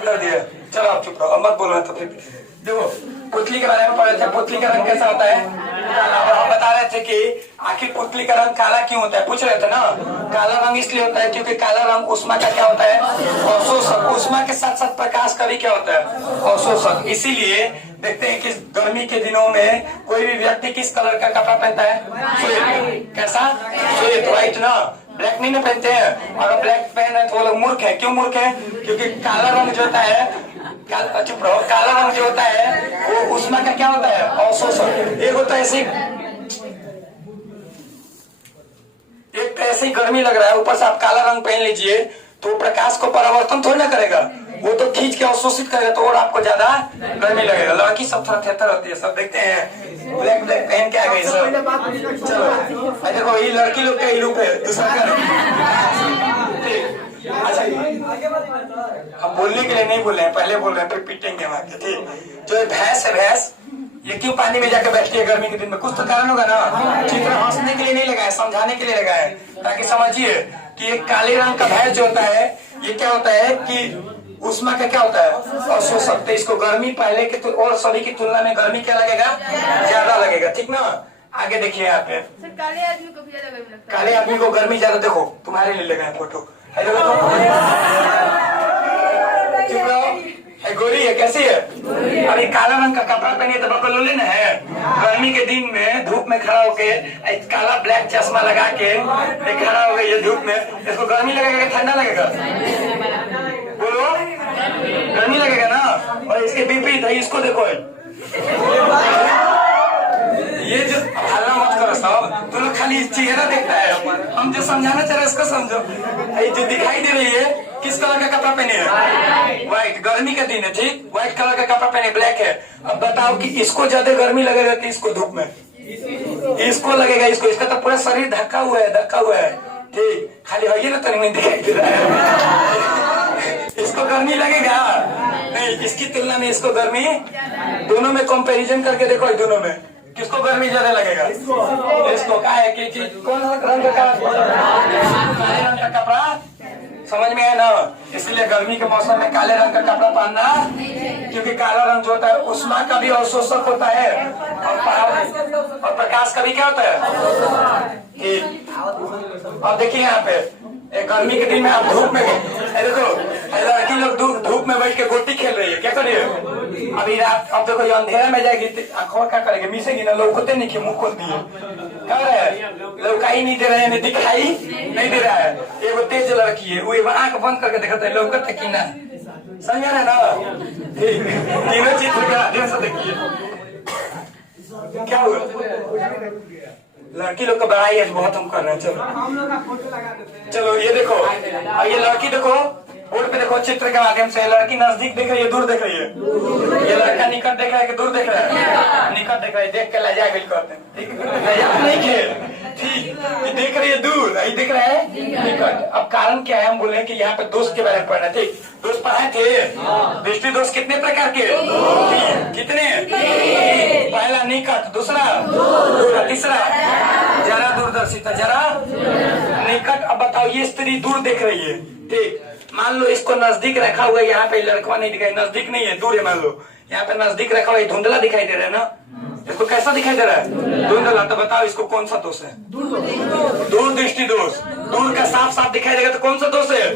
बंद कर दिया। चलो आप चुप रहो, मत बोलो। तो फिर देखो पुतली के बारे में पढ़े थे, पुतली का रंग कैसा होता है? काला। और हम बता रहे थे कि आखिर पुतली का रंग काला क्यों होता है, पूछ रहे थे ना। काला रंग इसलिए होता है क्योंकि काला रंग ऊष्मा का क्या होता है? अवशोषक। ऊष्मा के साथ साथ प्रकाश का भी क्या होता है? अवशोषक। इसीलिए देखते हैं कि गर्मी के दिनों में कोई भी व्यक्ति किस कलर का कपड़ा पहनता है? श्वेत। कैसा? श्वेत, व्हाइट ना, ब्लैक नहीं ना पहनते हैं। अगर ब्लैक पहन रहे तो वो लोग मूर्ख है। क्यों मूर्ख है? क्योंकि काला रंग जो होता है, चुप रहो, काला रंग जो होता है वो ऊष्मा का क्या होता है? अवशोषक। एक होता है ऐसे, एक तो ऐसे ही गर्मी लग रहा है, ऊपर से आप काला रंग पहन लीजिए तो प्रकाश को परावर्तन थोड़ी ना करेगा, वो तो खींच के अवशोषित करेगा, तो और आपको ज्यादा गर्मी लगेगा। लड़की सब थोड़ा थेतर होती है, सब देखते हैं ब्लैक ब्लैक पहन के आ गई सब। चलो देखो ये लड़की लोग का ही रूप है, दूसरा का। अच्छा हम बोलने के लिए नहीं बोल रहे हैं, पहले बोल रहे हैं, फिर पीटेंगे हम आके। ठीक, जो भैंस है, भैंस ये क्यों पानी में जाकर बैठती है गर्मी के दिन में? कुछ तो कारण होगा ना। ठीक है, हंसने के लिए नहीं लगाए, समझाने के लिए लगाए, ताकि समझिए कि एक काले रंग का भैंस जो होता है ये क्या होता है कि ऊष्मा का क्या होता है? अवशोषक। तो इसको गर्मी पहले के और सभी की तुलना में गर्मी क्या लगेगा? ज्यादा लगेगा। ठीक ना। आगे देखिए यहाँ पे काले आदमी को भी ज्यादा गर्मी लगता है। काले आदमी को गर्मी ज्यादा, देखो तुम्हारे लिए लगाए फोटो। हेलो गोरी है, कैसी है? अभी काला रंग का कपड़ा पहनी तो बकलोले न है। गर्मी के दिन में धूप में खड़ा होके काला ब्लैक चश्मा लगा के खड़ा हो गई है धूप में, इसको गर्मी लगेगा कि ठंडा लगेगा? बोलो, गर्मी लगेगा ना। और इसके विपरीत है, इसको देखो, ये जो हल्ला मत करो सब, तो लोग खाली चेहरा देखता है। हम जो समझाना चाह रहे हैं इसको समझो। ये जो दिखाई दे रही है किस कलर का कपड़ा पहने है? व्हाइट। गर्मी का दिन है, ठीक, व्हाइट कलर का कपड़ा पहने, ब्लैक है। अब बताओ कि इसको ज्यादा गर्मी लगेगा कि इसको? धूप में इसको लगेगा, इसको। इसका तो पूरा शरीर ढका हुआ है, ढका हुआ है। ठीक, खाली है ना, तो नहीं दिखाई दे रहा है। इसको गर्मी लगेगा नहीं, इसकी तुलना में इसको गर्मी। दोनों में कंपैरिजन करके देखो, दोनों में किसको गर्मी ज्यादा लगेगा? इसको। क्या है कि कौन सा रंग का काले रंग का कपड़ा? समझ में है ना। इसलिए गर्मी के मौसम में काले रंग का कपड़ा पहनना, क्योंकि काला रंग जो होता है ऊष्मा का भी अवशोषक होता है और प्रकाश का भी क्या होता है? ठीक। अब देखिए यहाँ पे गर्मी के दिन में आप धूप में गए, देखो लड़की लोग धूप में बैठ के गोटी खेल रही है, क्या कर रही है? अभी रात, अब देखो ये अंधेरा में जाएगी, आंखों क्या करेगी? मिसेगी ना, लौकते नहीं कि मुंह खोल दिए, क्या है? लौकाई नहीं दे रहे हैं, दिखाई नहीं दे रहा है। ये वो तेज लड़की है, वो आंख बंद करके देखता है लौकते कि ना। समझ रहे ना? ठीक, तीनों चित्र के माध्यम से देखिए क्या हुआ। लड़की लोग का बड़ाई है बहुत हम कर रहे हैं। चलो चलो ये देखो, और ये लड़की देखो बोर्ड पे देखो, चित्र के माध्यम से लड़की नजदीक देख रही है, दूर देख रही है? ये लड़का निकट देख रहा है कि दूर देख रहा है? निकट देख रहा है, देख के लजा बिल करते हैं। ठीक, नहीं खेल, ठीक, ये देख रही है दूर, यही देख रहा है निकट। अब कारण क्या है? हम बोले कि यहाँ पे दोष के बारे में पढ़ना। ठीक, दोष पढ़ाए थे। दृष्टि दोष कितने प्रकार के? कितने? पहला निकट, दूसरा दूर, तीसरा जरा दूरदर्शिता, जरा निकट। अब बताओ ये स्त्री दूर देख रही है, ठीक, मान लो इसको नजदीक रखा हुआ है, यहाँ पे लड़का नहीं दिखाई, नजदीक नहीं है, दूर है। मान लो यहाँ पे नजदीक रखा हुआ है, धुंधला दिखाई दे रहा है ना, इसको कैसा दिखाई दे रहा है? धुंधला। तो बताओ इसको कौन सा दोष है? दूर दृष्टि दोष। दूर का साफ साफ दिखाई देगा तो कौन सा दोष है?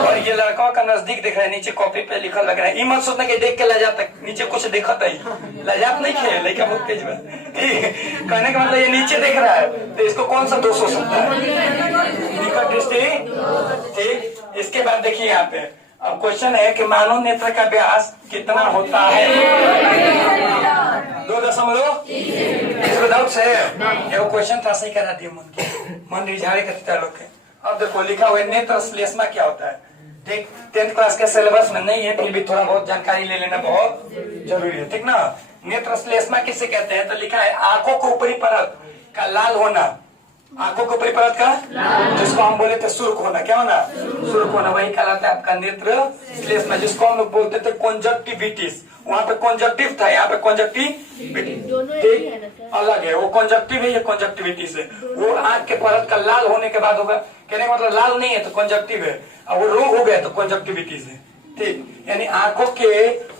और ये लड़का का नजदीक दिख रहा है, नीचे कॉपी पे लिखल लग रहा है। मत सोचना कि देख के लजात तक नीचे कुछ देखता ही, लजात नहीं खे लड़का बहुत तेज में। कहने का मतलब ये नीचे देख रहा है, तो इसको कौन सा दोष हो सकता है? निकट दृष्टि। ठीक, इसके बाद देखिए यहाँ पे अब क्वेश्चन है कि मानव नेत्र का व्यास कितना होता है? 2.0। इसको डाउट से एगो क्वेश्चन था, सही करा दिए मन के, मन रिझावे करता लोग के। अब देखो लिखा हुआ है नेत्र श्लेष्मा क्या होता है? ठीक, 10th क्लास के सिलेबस में नहीं है, फिर भी थोड़ा बहुत जानकारी ले लेना बहुत जरूरी है। ठीक ना। नेत्र श्लेष्मा किसे कहते हैं? तो लिखा है आंखों को ऊपरी परत का लाल होना, आंखों के ऊपरी परत का, जिसको हम बोले थे सुर्ख होना, क्या होना? सुर्ख होना, वही कहलाता है आपका नेत्र श्लेष्मा, जिसको हम लोग बोलते थे कॉन्जक्टिविटिस। वहाँ पे कॉन्जक्टिव था, यहाँ पे कॉन्जक्टिविटिस अलग है। वो कॉन्जक्टिव है, ये कॉन्जक्टिविटिस है। वो आंख के परत का लाल होने के बाद होगा, कहने का मतलब लाल नहीं है तो कॉन्जक्टिव है, और वो रोग हो गया तो कॉन्जक्टिविटिस है। ठीक, यानी आंखों के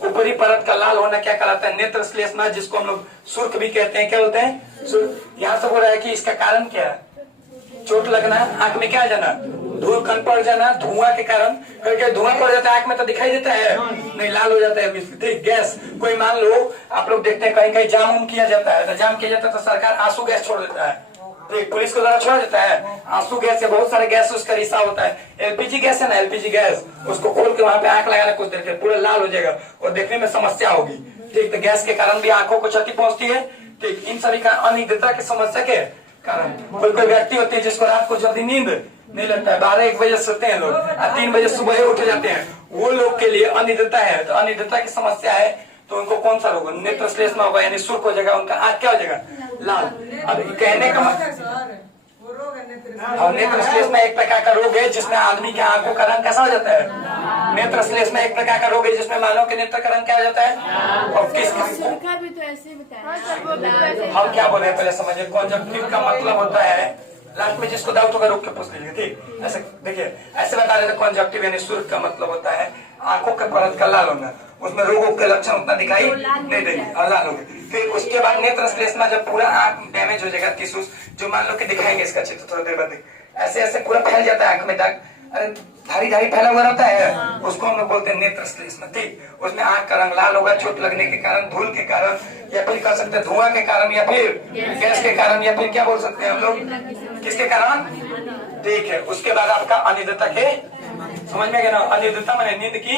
ऊपरी परत का लाल होना क्या कहलाता है? नेत्र श्लेष्मा, जिसको हम लोग सुर्ख भी कहते हैं। क्या बोलते हैं? सुर्ख। यहाँ से बोल रहा है कि इसका कारण क्या है? चोट लगना, आंख में क्या आ जाना, धूल कण पड़ जाना, धुआं के कारण। कभी धुआं पड़ जाता है आंख में तो दिखाई देता है नहीं, लाल हो जाता है। ठीक, गैस, कोई मान लो आप लोग देखते हैं कहीं कहीं जाम किया जाता है, तो जाम किया जाता है तो सरकार आंसू गैस छोड़ देता है। ठीक, पुलिस को द्वारा छोड़ देता है आंसू गैस से। बहुत सारे गैस उसका रिसाव होता है। एलपीजी गैस है ना, एलपीजी गैस, उसको खोल के वहां पे आंख लगाना कुछ देर के पूरा लाल हो जाएगा और देखने में समस्या होगी। ठीक, तो गैस के कारण भी आंखों को क्षति पहुंचती है। ठीक, इन सभी का अनिद्रता की समस्या के कारण। कोई कोई व्यक्ति होते हैं जिसको रात को जल्दी नींद नहीं लगता है, 12-1 बजे सोते हैं लोग और 3 बजे सुबह उठ जाते हैं, वो लोग के लिए अनिद्रता है। तो अनिद्रता की समस्या है तो उनको कौन सा रोग? नेत्र श्लेष्मा होगा, यानी सुर्ख हो जाएगा, उनका आंख क्या हो जाएगा? लाल। अब कहने का और नेत्र श्लेष्मा एक प्रकार का रोग है जिसमें आदमी के आंखों का रंग कैसा हो जाता है? नेत्र श्लेष्मा एक प्रकार का रोग है जिसमें मानव के नेत्र का रंग क्या हो जाता है? और सुर्खा भी तो ऐसे बताया। हम क्या बोल रहे हैं पहले समझिए। कॉन्जक्टिव का मतलब होता है, लास्ट में जिसको डाउट होगा रोक के पूछ लीजिए। ठीक, ऐसे देखिए, ऐसे बता रहे थे कॉन्जक्टिव यानी सुर्ख का मतलब होता है आंखों के परत का लाल होना, उसमें रोगों के लक्षण उतना दिखाई नहीं देंगे और लाल होंगे। फिर उसके बाद नेत्र श्लेष्मा, जब पूरा आंख डैमेज हो जाएगा, टिश्यूज जो मान लो कि दिखाएंगे इसका चित्र थोड़ी देर बाद, ऐसे ऐसे पूरा फैल जाता है आंख में तक, अरे धारी धारी फैला हुआ रहता है, उसको हम लोग बोलते हैं नेत्र श्लेष्मा। ठीक, उसमें आंख का रंग लाल होगा, चोट लगने के कारण, धूल के कारण, या फिर कह सकते हैं धुआं के कारण, या फिर गैस के कारण, या फिर क्या बोल सकते हैं हम लोग, किसके कारण? ठीक है, उसके बाद आपका अनिद्रता के, समझ में गया ना? अनिद्रता माने नींद की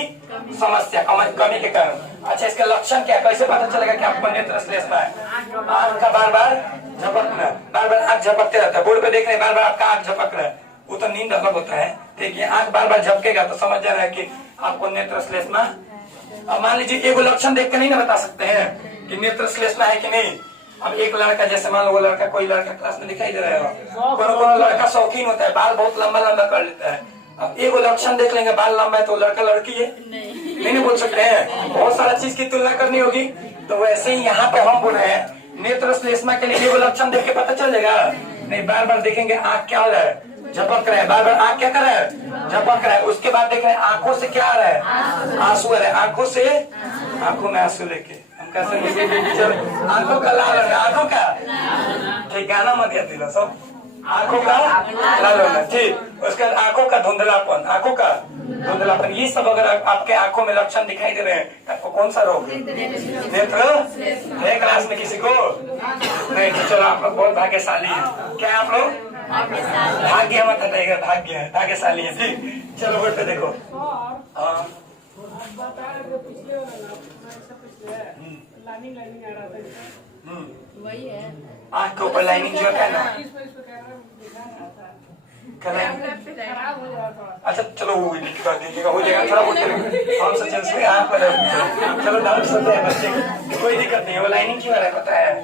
समस्या, कमी के कारण। अच्छा, इसके लक्षण क्या, कैसे पता चलेगा कि आपको नेत्र श्लेष्मा है? आंख का बार बार झपकना, बार बार आंख झपकते रहता है, बोर्ड पे देख रहे हैं बार बार आपका आंख झपक रहा है, वो तो नींद अलग होता है। ठीक है, आंख बार बार झपकेगा तो समझ जा रहा है कि आपको नेत्र श्लेष्मा। अब मान लीजिए एगो लक्षण देख के नहीं ना बता सकते हैं कि नेत्र श्लेष्मा है कि नहीं। अब एक लड़का, जैसे मान लो वो लड़का, कोई लड़का क्लास में दिखाई दे रहा है, कोनो लड़का शौकीन होता है, बाल बहुत लंबा लंबा कर लेता है। अब एगो लक्षण देख लेंगे बाल लंबा है तो लड़का लड़की है, नहीं बोल सकते हैं, बहुत सारा चीज की तुलना करनी होगी। तो वैसे ही यहाँ पे हम बोल रहे हैं नेत्र श्लेष्मा के लिए एगो लक्षण देख के पता चल जाएगा नहीं, बार बार देखेंगे आंख क्या हो रहा है, झपक रहा है, बार बार आंख क्या कर रहा है, झपक रहा है। उसके बाद देख रहे हैं आंखों से क्या आ रहा है, आंसू आ रहा है, आंखों से, आंखों में आंसू लेके हम कैसे आंखों का लाल है, आंखों का ठीक, गाना मत याद दिला सब, आंखों का लाल होना। ठीक, उसके बाद आंखों का धुंधलापन, आंखों का धुंधलापन, ये सब अगर आपके आंखों में लक्षण दिखाई दे रहे हैं, आपको कौन सा रोग? नेत्र है। क्लास में किसी को नहीं? तो चलो आप लोग बहुत भाग्यशाली है। क्या आप लोग? भाग्य मत हटाइएगा, भाग्य है, भाग्यशाली है। ठीक, चलो बोर्ड पे देखो। वही है, आंख के ऊपर लाइनिंग जो है ना, अच्छा चलो वो कर दीजिएगा, हो जाएगा थोड़ा बहुत हम सचिन से आंख पर। चलो डाउट सकते हैं बच्चे की, कोई दिक्कत नहीं है। वो लाइनिंग क्यों आ रहा है पता है?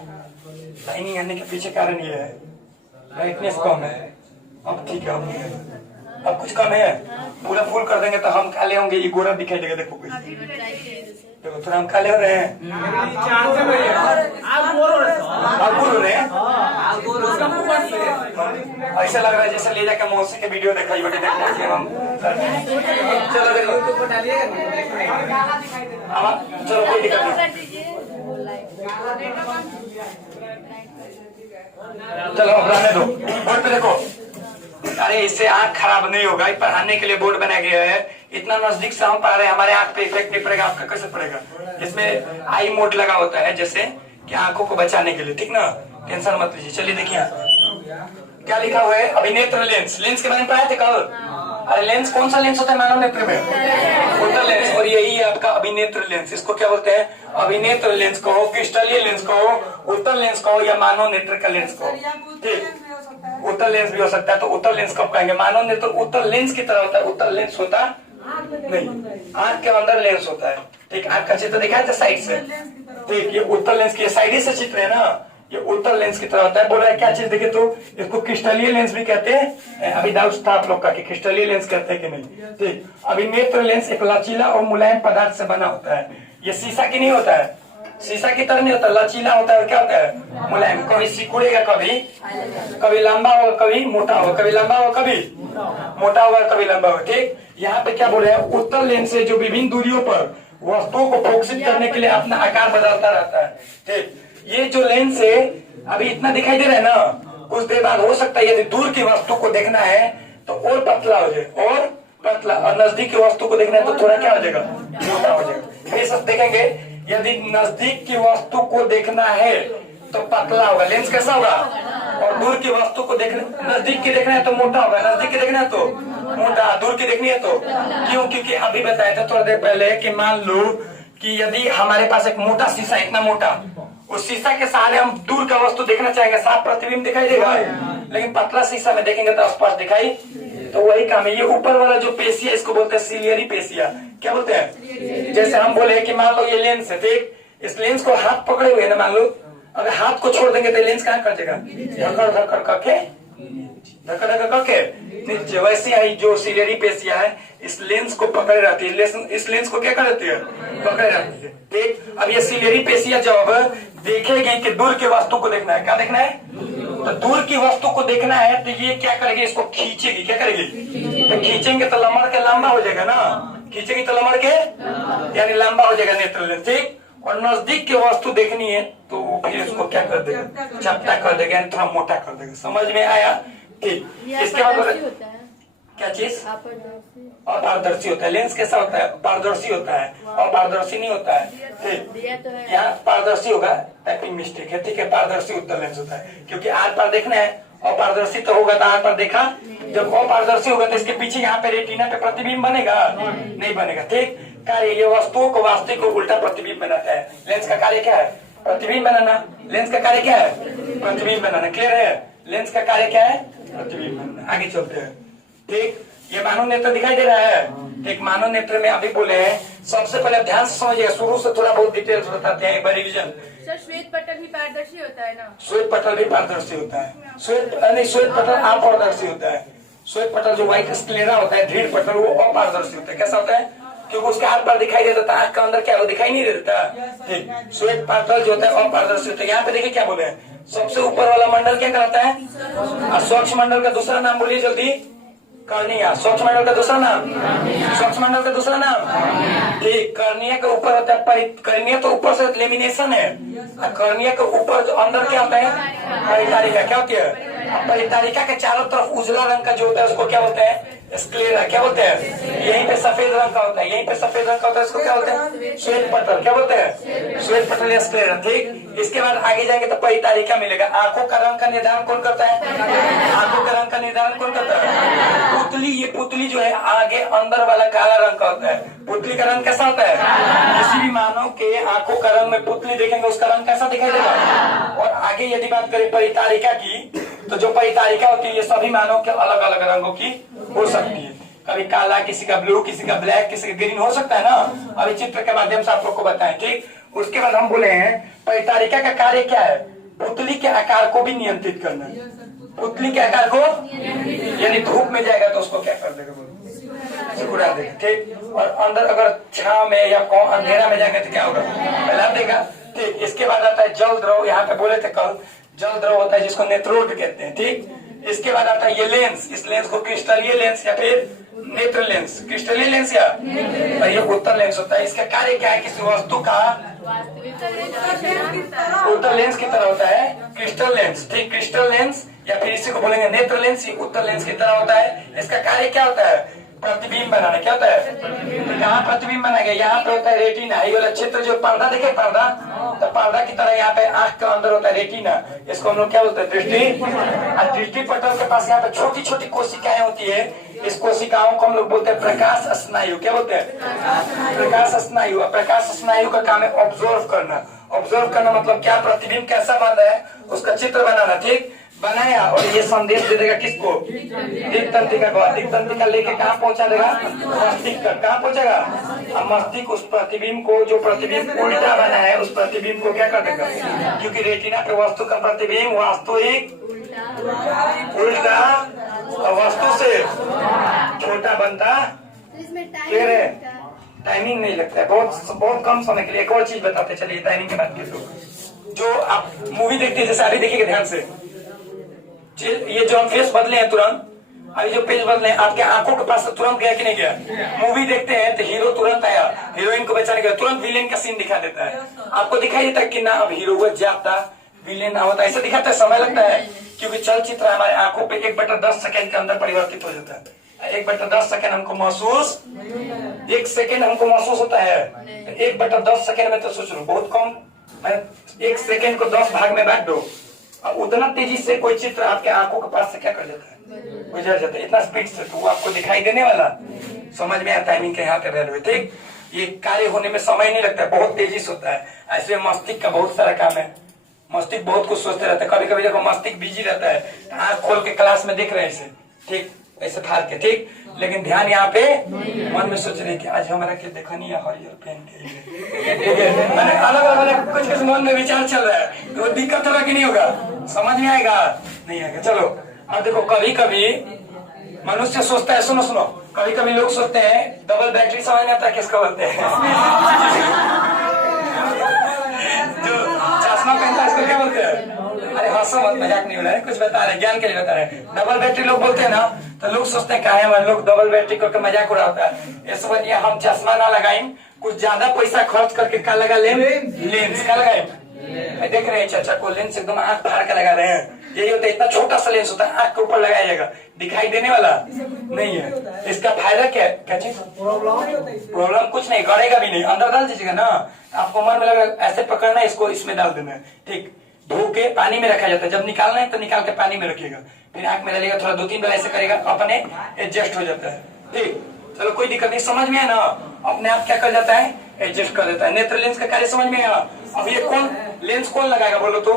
लाइनिंग आने के पीछे कारण ये है, ब्राइटनेस कम है। अब ठीक है, अब कुछ कम है, पूरा फुल कर देंगे तो हम काले होंगे, ये गोरा दिखाई देगा। देखो कुछ देखो, थोड़ा हम काले हो रहे हैं, आप बोल रहे हैं, ऐसा लग रहा है जैसे ले जाकर मौसी के वीडियो देखा हम। चलो देखो, चलो कोई दिक्कत नहीं, चलो अब रहने दो। बोर्ड पे देखो, अरे इससे आंख खराब नहीं होगा, पढ़ाने के लिए बोर्ड बनाया गया है। इतना नजदीक से हम पढ़ा रहे हैं, हमारे आंख पे इफेक्ट नहीं पड़ेगा, आपका कैसे पड़ेगा? इसमें आई मोड लगा होता है जैसे कि आंखों को बचाने के लिए। ठीक ना, टेंशन मत लीजिए। चलिए देखिए क्या लिखा हुआ है, अभिनेत्र लेंस। लेंस के बारे में पढ़ाए थे कल? अरे लेंस कौन सा लेंस होता है मानव नेत्र में? उत्तल लेंस। और यही है आपका अभिनेत्र लेंस। इसको क्या बोलते हैं? अभिनेत्र लेंस कहो, क्रिस्टलीय लेंस कहो, उत्तल लेंस कहो, या मानव नेत्र का लेंस कहो। ठीक, उत्तल लेंस भी हो सकता है। तो उत्तल लेंस कब कहेंगे? मानव नेत्र उत्तल लेंस की तरह होता है, उत्तल लेंस होता नहीं, आंख के अंदर लेंस होता है। ठीक, आंख का चित्र दिखाया था साइड से। ठीक, ये उत्तल लेंस की साइड से चित्र है ना, ये उत्तल लेंस की तरह होता है। बोल रहा है क्या चीज देखे तो इसको क्रिस्टलीय लेंस भी कहते हैं। अभी डाउट था आप लोग का कि क्रिस्टलीय लेंस कहते हैं कि नहीं। ठीक, अभिनेत्र लेंस एक लचीला और मुलायम पदार्थ से बना होता है। ये शीशा की नहीं होता है, शीशा की तरह नहीं होता, लचीला होता है और क्या होता है? मुलायम। कभी सिकुड़ेगा, कभी लंबा होगा, कभी मोटा होगा, कभी लंबा होगा, कभी मोटा होगा तभी लंबा होगा। ठीक, यहाँ पे क्या बोल रहे हैं, उत्तल लेंस से जो विभिन्न दूरियों पर वस्तुओं को फोकसित करने के लिए अपना आकार बदलता रहता है। ठीक, ये जो लेंस है अभी इतना दिखाई दे रहा है ना, कुछ देर बाद हो सकता है यदि दूर की वस्तु को देखना है तो और पतला हो जाए, और पतला, और नजदीक की वस्तु को देखना है तो थोड़ा क्या हो जाएगा, मोटा हो जाएगा। ये सब देखेंगे, यदि नजदीक की वस्तु को देखना है तो पतला होगा, लेंस कैसा होगा, और दूर की वस्तु को देखना, नजदीक की देखना है तो मोटा होगा, नजदीक की देखना है तो मोटा, दूर की देखनी है तो क्यों, क्योंकि अभी बताया था थोड़ा देर पहले कि मान लो कि यदि हमारे पास एक मोटा शीशा, इतना मोटा, उस शीशा के सहारे हम दूर का वस्तु देखना चाहेंगे, साफ प्रतिबिंब दिखाई देगा, लेकिन पतला शीशा में देखेंगे तो स्पष्ट दिखाई, तो वही काम है। ये ऊपर वाला जो पेशिया इसको बोलते हैं सिलियरी पेशिया, क्या बोलते हैं, जैसे हम बोले कि मान लो ये लेंस है, ठीक, इस लेंस को हाथ पकड़े हुए ना, मान लो अगर हाथ को छोड़ देंगे तो लेंस कहाँ कर देगा, धक्कर धक्कर करके, धक्कर धक्कर करके नीचे। वैसे ही जो सिलियरी पेशिया है इस लेंस को पकड़े रहती है, इस लेंस को क्या कर देती है, पकड़े रहती है। ठीक, अब ये सिलियरी पेशिया जब देखेगी कि दूर की वस्तु को देखना है, क्या देखना है, तो दूर की वस्तु को देखना है तो ये क्या करेगी, इसको खींचेगी, क्या करेगी, तो खींचेंगे तो लंबा के लंबा हो जाएगा ना, खींचेगी तो लंबा के यानी लंबा हो जाएगा नेत्र लेंस। ठीक, और नजदीक की वस्तु देखनी है तो फिर इसको क्या कर देगा, चपटा कर देगा, यानी थोड़ा मोटा कर देगा। समझ में आया। ठीक, इसके बाद क्या चीज, अपारदर्शी होता है। लेंस कैसा होता है, पारदर्शी होता है, अपारदर्शी नहीं होता है। ठीक, यहाँ पारदर्शी होगा, टाइपिंग मिस्टेक है। ठीक है, पारदर्शी उत्तर लेंस होता है, क्योंकि आर पार देखना है, अपारदर्शी तो होगा तो आर पार देखा, जब अपारदर्शी होगा तो इसके पीछे यहाँ पे रेटिना पे प्रतिबिंब बनेगा, नहीं बनेगा। ठीक, कार्य ये वस्तुओं को वास्तविक को उल्टा प्रतिबिंब बनाता है। लेंस का कार्य क्या है, प्रतिबिंब बनाना। लेंस का कार्य क्या है, प्रतिबिंब बनाना। क्लियर है, लेंस का कार्य क्या है, प्रतिबिंब बनाना। आगे चलते हैं। ठीक, ये मानव नेत्र दिखाई दे रहा है। ठीक, मानव नेत्र में अभी बोले हैं, सबसे पहले ध्यान से समझिए, शुरू से थोड़ा बहुत डिटेल्स बताते हैं, एक बार रिविजन। सर श्वेत पटल भी पारदर्शी होता है ना, श्वेत पटल भी पारदर्शी होता है, श्वेत पटल अपारदर्शी होता है। श्वेत पटल जो व्हाइट स्क्लेरा होता है, दृढ़ पटल, वो अपारदर्शी होता है। कैसा होता है, क्योंकि उसके आर पार दिखाई देता था, आंख के अंदर क्या वो दिखाई नहीं देता। ठीक, श्वेत पटल जो होता है अपारदर्शी होता है। यहाँ पे देखिए क्या बोले हैं, सबसे ऊपर वाला मंडल क्या कहलाता है, स्वच्छ मंडल का दूसरा नाम बोलिए जल्दी, कर्निया। स्वच्छ मंडल का दूसरा नाम, स्वच्छ मंडल का दूसरा नाम। ठीक, कर्निया के ऊपर होता है, कर्निया तो ऊपर से लेमिनेशन है, कर्निया के ऊपर जो अंदर क्या होता है, परितारिका। क्या होती है, परितारिका के चारों तरफ उजला रंग का जो होता है उसको क्या बोलते हैं, स्क्लेरा। क्या बोलते हैं, यहीं पे सफेद रंग का होता है, यहीं पे सफेद रंग का होता है, इसको क्या बोलते हैं, श्वेत पटल। क्या बोलते हैं, श्वेत पटल या स्क्लेरा। ठीक, इसके बाद आगे जाएंगे तो परितारिका मिलेगा। आंखों का रंग का निर्धारण कौन करता है, आंखों का रंग का निर्धारण कौन करता है, पुतली। ये पुतली जो है आगे अंदर वाला काला रंग का होता है। पुतली का रंग कैसा होता है, किसी भी मानव के आंखों का रंग में पुतली देखेंगे उसका रंग कैसा दिखाई देगा। और आगे यदि बात करें परितारिका की, तो जो परितारिका होती है ये सभी मानव के अलग अलग रंगों की हो सकती है, कभी काला, किसी का ब्लू, किसी का ब्लैक, किसी का ग्रीन हो सकता है ना। अभी चित्र के माध्यम से आप लोग को बताएं। ठीक, उसके बाद हम बोले हैं परितारिका का कार्य क्या है, पुतली के आकार को भी नियंत्रित करना। पुतली के आकार को, यानी धूप में जाएगा तो उसको क्या कर देगा, उड़ा देगा। ठीक, और अंदर अगर छाव में या अंधेरा में जाएंगे तो क्या होगा, फैला देगा। ठीक, इसके बाद आता है जल द्रव। यहाँ पे बोले थे कल, जल द्रव होता है जिसको नेत्रोड कहते हैं। ठीक, इसके बाद आता है ये लेंस, इस लेंस को क्रिस्टलीय लेंस या फिर नेत्र लेंस, क्रिस्टलीय लेंस या ये उत्तर लेंस होता है। इसका कार्य क्या है, किसी वस्तु का उत्तर लेंस की तरह होता है, क्रिस्टल लेंस। ठीक, क्रिस्टल लेंस या फिर इसी को बोलेंगे नेत्र लेंस, ये उत्तर लेंस की तरह होता है। इसका कार्य क्या होता है, प्रतिबिंब बनाना। क्या होता है, कहाँ प्रतिबिंब बनाएगा, यहाँ पे होता है रेटिना। ये वाला क्षेत्र जो पर्दा देखे, पर्दा, तो पर्दा की तरह यहाँ पे आंख के अंदर होता है रेटिना, इसको हम लोग क्या बोलते हैं, दृष्टि। दृष्टि पटल के पास यहाँ पे छोटी छोटी कोशिकाएं होती है, इस कोशिकाओं को हम लोग बोलते हैं प्रकाश स्नायु। क्या बोलते हैं, प्रकाश स्नायु। प्रकाश स्नायु का काम है ऑब्जर्व करना। ऑब्जर्व करना मतलब क्या, प्रतिबिंब कैसा बन रहा है उसका चित्र बनाना। ठीक, बनाया और ये संदेश दे देगा किसको, दिक तंत्रिका को। दिक तंत्रिका लेके कहाँ पहुंचा देगा, मस्तिष्क तक। कहाँ पहुंचेगा, मस्तिष्क उस प्रतिबिंब को, जो प्रतिबिंब उल्टा बना है उस प्रतिबिंब को क्या कर देगा, क्योंकि रेटिना पे वस्तु का प्रतिबिंब वास्तविक उल्टा वस्तु से छोटा बनता। क्लियर है, टाइमिंग नहीं लगता है, बहुत कम समय के लिए। एक और चीज बताते चलिए टाइमिंग की बात की, तो जो आप मूवी देखते हैं जैसे अभी देखिएगा ध्यान से, ये जो हम फेस बदले हैं तुरंत, अभी जो पेज बदले आपके आंखों के पास तुरंत गया कि नहीं गया? मूवी देखते हैं तो हीरो तुरंत आया, हीरोइन को बचाने गया, तुरंत विलेन का सीन दिखा देता है। आपको दिखाई देता है कि ना अब हीरो वो जाता विलेन होता, ऐसा दिखाता है, समय लगता है क्योंकि चलचित्र हमारे आंखों पे 1/10 सेकंड के अंदर परिवर्तित हो जाता है। 1/10 सेकंड हमको महसूस, 1 सेकंड हमको महसूस होता है, 1/10 सेकंड में तो सोच लो बहुत कम। 1 सेकंड को 10 भाग में बांट दो, अब उतना तेजी से कोई चित्र आपके आंखों के पास से क्या कर जाता है, गुजर जाता है इतना स्पीड से, तो वो आपको दिखाई देने वाला। समझ में आता है टाइमिंग के यहाँ पे रह, ठीक। ये कार्य होने में समय नहीं लगता है, बहुत तेजी से होता है। ऐसे मस्तिष्क का बहुत सारा काम है, मस्तिष्क बहुत कुछ सोचते रहता है। कभी कभी देखो मस्तिष्क बिजी रहता है, आंख खोल के क्लास में देख रहे हैं ऐसे, ठीक, ऐसे फाड़ के, ठीक, लेकिन ध्यान यहाँ पे मन में सोच रहे कि आज हमारा क्या देखा नहीं है, हरियर पेन के अलग अलग कुछ मन में विचार चल रहा है, तो दिक्कत होगा कि नहीं होगा, समझ में आएगा नहीं आएगा। चलो अब देखो, कभी कभी मनुष्य सोचता है, सुनो सुनो, कभी कभी लोग सोचते हैं डबल बैटरी, समझ में आता है किसको बोलते हैं? जो चश्मा पहनता है इसको क्या बोलते हैं? अरे हंसो मत, मजाक नहीं हो रहा है, कुछ बता रहे, ज्ञान के लिए बता रहे हैं। डबल बैटरी लोग बोलते हैं ना, तो लोग सोचते हैं क्या है, हमारे लोग डबल बैटरी करके मजाक उड़ाता है। इस वजह हम चश्मा ना लगाएं, कुछ ज्यादा पैसा खर्च करके क्या लगा लेंस का लगाए। देख रहे हैं चाचा को लेंस एकदम आंख फाड़ के लगा रहे हैं, यही होता है, इतना छोटा सा लेंस होता है, आंख के ऊपर लगाया जाएगा, दिखाई देने वाला नहीं है। इसका फायदा क्या क्या चीज? प्रॉब्लम कुछ नहीं, गड़ेगा भी नहीं, अंदर डाल दीजिएगा ना, आपको मन में लगा ऐसे पकड़ना है, इसको इसमें डाल देना है, ठीक, धो के पानी में रखा जाता है, जब निकालना है तो निकाल के पानी में रखिएगा, फिर आंख में डालिएगा, थोड़ा 2-3 बार ऐसे करेगा, अपने एडजस्ट हो जाता है, ठीक। चलो कोई दिक्कत नहीं, समझ में है ना, अपने आप क्या कर जाता है, एडजस्ट कर देता है। नेत्र लेंस का कार्य समझ में आया? अब ये कौन लेंस कौन लगाएगा बोलो तो?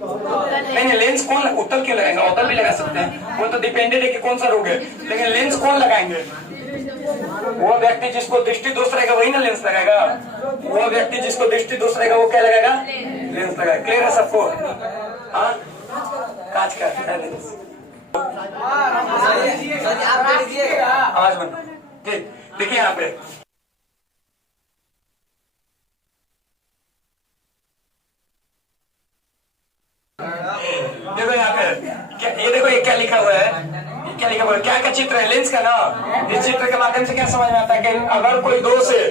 नहीं, लेंस कौन, उत्तल क्यों लगाएंगे, अवतल भी लगा सकते हैं, वो तो डिपेंडेंट है कि कौन सा रोग है, लेकिन लेंस कौन लगाएंगे? वो व्यक्ति जिसको दृष्टि दोष रहेगा वही ना लेंस लगाएगा, वो व्यक्ति जिसको दृष्टि दोष रहेगा वो क्या लगाएगा? लेंस लगाएगा। क्लियर है सबको? हाँ, कांच का लेंस, आवाज बंद, ठीक। देखिए यहाँ पे देखो, यहाँ पे क्या, ये देखो ये क्या लिखा हुआ है, ये क्या लिखा हुआ है, क्या का चित्र है? लेंस का ना। इस चित्र के माध्यम से क्या समझ में आता है कि अगर कोई दोष है,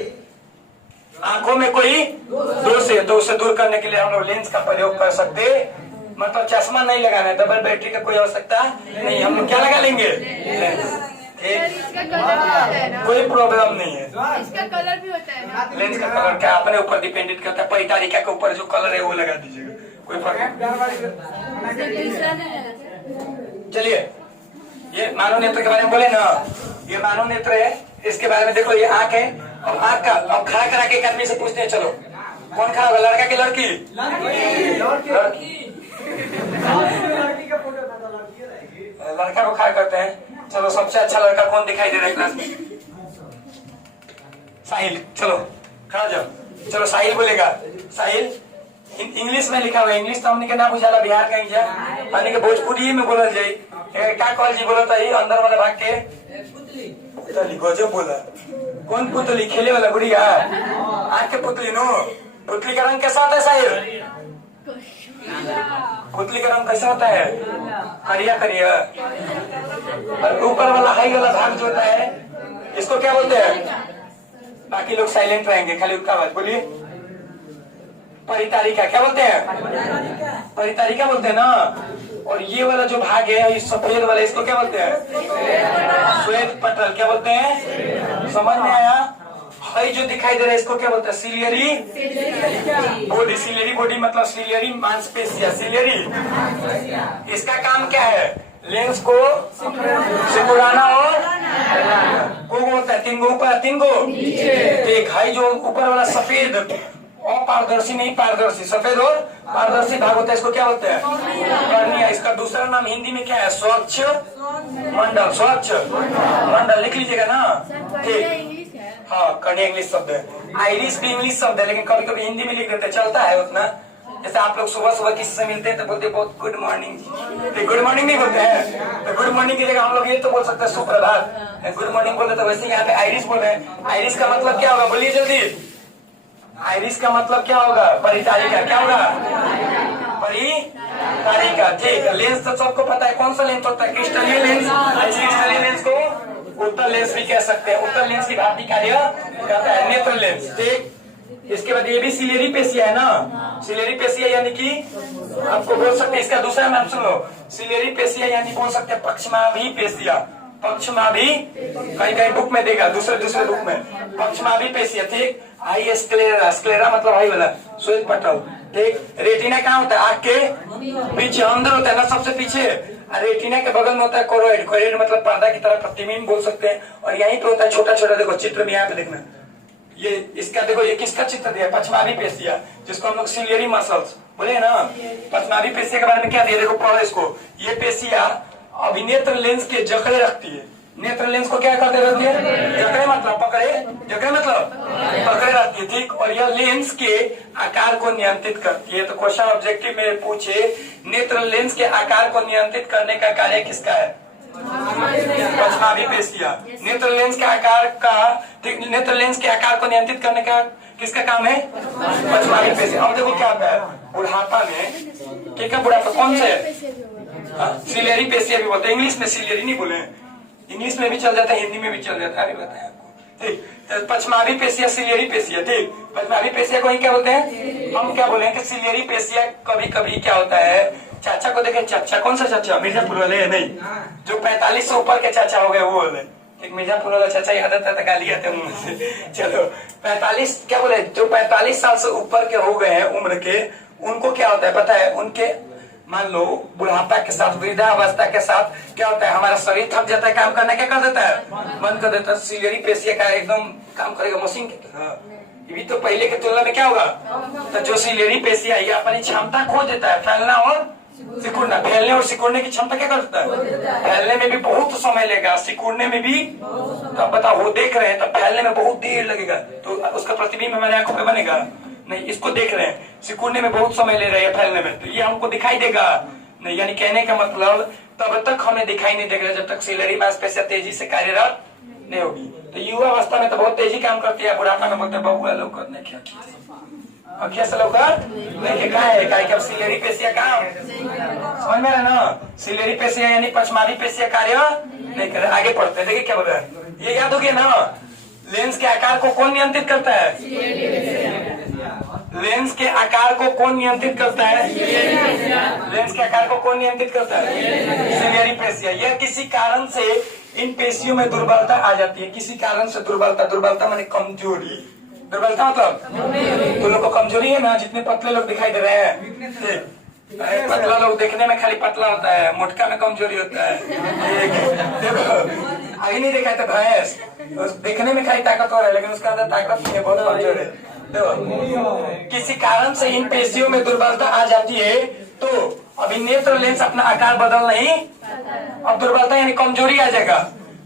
आंखों में कोई दोष है, तो उसे दूर करने के लिए हम लोग लेंस का प्रयोग कर सकते, मतलब चश्मा नहीं लगाना है, डबल बैटरी का कोई आवश्यकता नहीं, हम लोग क्या लगा लेंगे? लेंस। इसका कलर भी होता है ना? कोई प्रॉब्लम नहीं है, इसका कलर भी होता है ना? लेंस का कलर क्या अपने ऊपर डिपेंडेंट करता है, परितारिका के ऊपर जो कलर है वो लगा दीजिएगा, कोई फर्क नहीं। चलिए, ये मानव नेत्र के बारे में बोले ना, ये मानव नेत्र है, इसके बारे में देखो, ये आंख है, और आंख का अब खड़ा करा के एक आदमी से पूछते हैं, चलो कौन खड़ा होगा, लड़का की लड़की? लड़का को खड़ा करते हैं। चलो सबसे अच्छा लड़का कौन दिखाई दे रहा है क्लास में? साहिल, चलो खड़ा जाओ, चलो साहिल बोलेगा। साहिल इंग्लिश में लिखा हुआ है, इंग्लिश तो हमने के ना बुझाला, बिहार का ही जा, हमने के भोजपुरी में बोलल जाई। क्या कॉल जी बोला था, ये अंदर वाला भाग के पुतली, गजब बोला। कौन पुतली? खेले वाला गुड़िया, आंख के पुतली नो। पुतली का रंग कैसा होता है साहिल? पुतली का रंग कैसा होता है? करिया करिया। और ऊपर वाला हाई वाला भाग जो होता है, इसको क्या बोलते हैं? बाकी लोग साइलेंट रहेंगे, खाली उसका आवाज बोलिए। परितारिका। क्या बोलते हैं? परितारिका बोलते हैं ना। और ये वाला जो भाग है, ये सफेद वाला, इसको क्या बोलते हैं? श्वेत पटल। क्या बोलते हैं? समझ में आया? हई जो दिखाई दे रहा है, इसको क्या बोलते हैं? Ciliary body. सिलियरी बॉडी मतलब सिलियरी मांसपेशियां, सिलियरी। इसका काम क्या है? लेंस को सिकुड़ाना और को होता है, 3 गो ऊपर 3 गो एक। हाई जो ऊपर वाला सफेद अपारदर्शी नहीं पारदर्शी, सफेद और पारदर्शी भाग होता है, इसको क्या बोलते हैं? कॉर्निया। इसका दूसरा नाम हिंदी में क्या है? स्वच्छ मंडल। स्वच्छ मंडल लिख लीजिएगा ना, ठीक। हाँ, कॉर्निया इंग्लिश शब्द है, आइरिस भी इंग्लिश शब्द है, लेकिन कभी कभी हिंदी में लिख देते, चलता है उतना। जैसे आप लोग सुबह सुबह किसी से मिलते हैं तो बोलते बहुत गुड मॉर्निंग जी, गुड मॉर्निंग नहीं बोलते हैं, तो गुड मॉर्निंग की जगह हम लोग ये तो बोल सकते हैं सुप्रभात। गुड मॉर्निंग बोलते तो वैसे यहाँ पे आइरिस बोल रहे हैं। आइरिस का मतलब क्या होगा? बोलिए जल्दी। आइरिस का मतलब क्या होगा? परिचारिका। क्या होगा? परिकारिका। ठीक है, लेंस तो सबको पता है, कौन सा लेंस होता है? क्रिस्टलीय लेंस। इस क्रिस्टलीय लेंस को उत्तल लेंस भी कह सकते हैं। उत्तल लेंस की भांति कार्य करता है नेत्र लेंस। ठीक, इसके बाद ये भी सिलेरी पेशिया है ना। सिलेरी पेशिया यानी कि आपको बोल सकते हैं, इसका दूसरा नाम सुनो, सिलेरी पेशिया यानी बोल सकते हैं पक्षमाभि पेशिया। पक्षमाभि कहीं कहीं बुक में देगा, दूसरे बुक में पक्षमाभि पेशिया। ठीक, आई स्क्लेरा, स्क्लेरा मतलब आई वाला श्वेत पटल। ठीक, रेटिना कहाँ होता है? आँख के पीछे अंदर होता है ना, सबसे पीछे। रेटिना के बगल में होता है कोरोइड। कोरोइड मतलब पर्दा की तरह प्रतिबिंब बोल सकते हैं। और यहीं पे होता है छोटा छोटा, देखो चित्र में यहाँ पे देखना, ये इसका देखो, ये किसका चित्र दिया? पक्षमाभि पेशिया, जिसको हम लोग सिलियरी मसल्स बोले ना। पक्षमाभि पेशिया के बारे में क्या दिया? देखो पढ़ो इसको। ये पेशिया अभिनेत्र लेंस के जकड़े रखती है। नेत्र लेंस को क्या करते रहती है? जकड़े मतलब पकड़े, जकड़े मतलब पकड़े रहती है। ठीक, और यह लेंस के आकार को नियंत्रित करती है। तो क्वेश्चन ऑब्जेक्टिव में पूछे, नेत्र लेंस के आकार को नियंत्रित करने का कार्य किसका है? पक्षमाभि पेशिया। नेत्र लेंस के आकार का, नेत्र लेंस के आकार को नियंत्रित करने का किसका काम है? पक्षमाभि पेशिया। अब देखो क्या होता है बुढ़ापा में, ठीक है, बुढ़ापा कौन से? सिलेरी पेशिया भी बोलते हैं। इंग्लिश में सिलेरी नहीं बोले, इंग्लिश में भी चल जाता है, हिंदी में भी चल जाता है, बताया आपको। ठीक, तो पक्षमाभि पेशिया, सिलेरी पेशिया। ठीक, पक्षमाभि पेशिया को ही क्या बोलते हैं? हम क्या बोले कि सिलेरी पेशिया कभी कभी क्या होता है, चाचा को देखें, चाचा कौन सा चाचा? मिर्जापुर वाले नहीं, जो 45 से ऊपर के चाचा हो गए वो बोले। एक मिर्जापुर वाला चाचा याद आता था, गाली आते मुंह से। चलो 45 क्या बोले, जो 45 साल से ऊपर के हो गए हैं उम्र के, उनको क्या होता है पता है? उनके मान लो बुढ़ापा के साथ, वृद्धावस्था के साथ क्या होता है, हमारा शरीर थक जाता है, काम करना क्या कर देता है? बंद कर देता है। सिलेरी पेशिया का एकदम काम करेगा मशीन की तरह। ये तो पहले के तुलना में क्या होगा? तो जो सिलेरी पेशिया ये अपनी क्षमता खो देता है, फैलना और सिकुड़ना। फैलने और सिकुड़ने की क्षमता क्या करता है? फैलने में भी बहुत समय लेगा, सिकुड़ने में भी। तो अब बताओ, वो देख रहे हैं तो फैलने में बहुत देर लगेगा, तो उसका प्रतिबिंब हमारे आंखों पे बनेगा नहीं। इसको देख रहे हैं, सिकुड़ने में बहुत समय ले रहे हैं, फैलने में, तो ये हमको दिखाई देगा नहीं। यानी कहने का मतलब तब तक हमें दिखाई नहीं देगा जब तक सिलेरी मांसपेशियां तेजी से कार्यरत नहीं होगी। तो युवा अवस्था में तो बहुत तेजी काम करती है, बुढ़ापा में बोलते हैं बहुआ लौकत नहीं, क्या अखिया से लौकत नहीं, क्या है कि अब सिलेरी पेशिया काम समझ में रहे ना। सिलेरी पेशिया यानी पक्षमाभि पेशिया कार्य नहीं करे। आगे पढ़ते देखिए क्या बोल रहा है, ये याद हो गया ना। लेंस के आकार को कौन नियंत्रित करता है? लेंस के आकार को कौन नियंत्रित करता है? लेंस के आकार को कौन नियंत्रित करता है? सिलेरी पेशिया। यह किसी कारण से इन पेशियों में दुर्बलता आ जाती है। किसी कारण से दुर्बलता, दुर्बलता माने कमजोरी। दुर्बलता मतलब तो लोग को कमजोरी है ना, जितने पतले लोग दिखाई दे रहे हैं, पतला लोग देखने में खाली पतला होता है, मोटका में कमजोरी होता है। देखो आगे नहीं देखा था भैंस, देखने में खाली ताकतवर है लेकिन उसका अंदर ताकत नहीं है, बहुत कमजोर है। देखो किसी कारण से इन पेशियों में दुर्बलता आ जाती है, तो अभी नेत्र लेंस अपना आकार बदल नहीं, अब दुर्बलता यानी कमजोरी आ जाएगा।